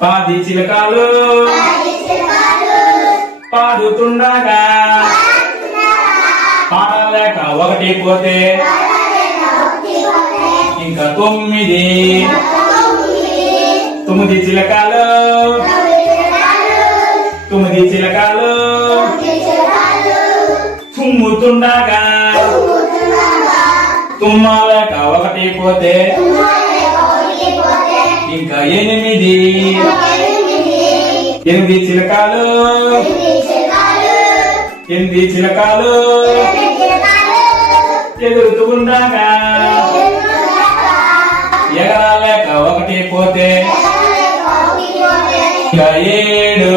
పాది చిలకాలు పాడుతుండగా పాడలేక ఒకటి పోతే ఇంకా తొమ్మిది చిలకాలు తుమ్ముతుండగా తుమ్మలేక ఒకటి పోతే ఇంకా ఎనిమిది చిలకాలు ఎగురుతూ ఉండగా ఎగరాలేక ఒకటి పోతే ఇంకా ఏడు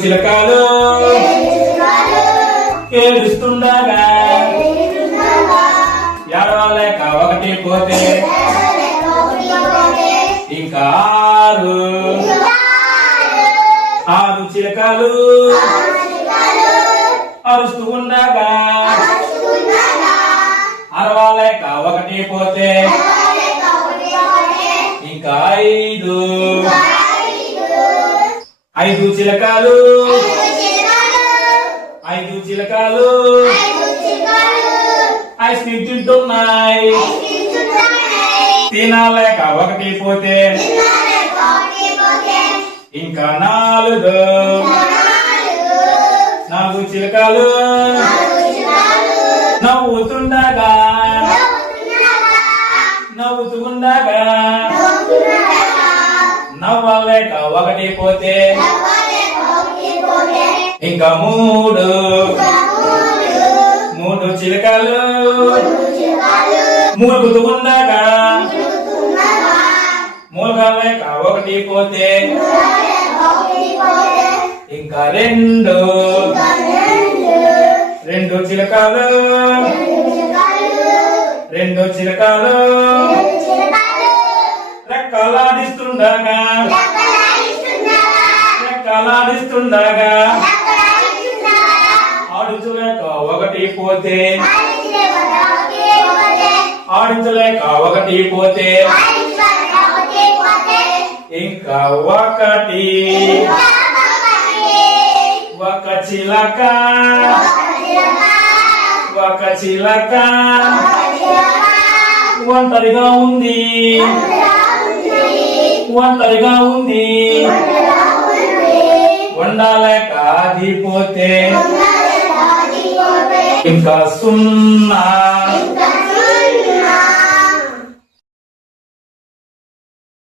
చిలకాలు ఏడుస్తుండగా ఏడవలేక ఒకటి పోతే ఇంకా ఆరు చిలకలు అరుస్తూ ఉండగా అరవలేక ఒకటి పోతే ఇంకా ఐదు చిలకలు ఐస్ క్రీమ్ తింటున్నాయి తినలేక ఒకటి పోతే ఇంకా నాలుగు చిలకలు నవ్వుతూ ఉండగా నవ్వలేక ఒకటి పోతే ఇంకా మూడు చిలకలు మూలుగుతూ ఉండగా మూలగలేక ఒకటి పోతే ఇంకా రెండు చిలకలు రెక్కలాడిస్తుండగా ఆడించలేక ఒకటి పోతే ఇంకా ఒక చిలక ఒంటరిగా ఉంది వండలేక అది పోతే ఇంకా 0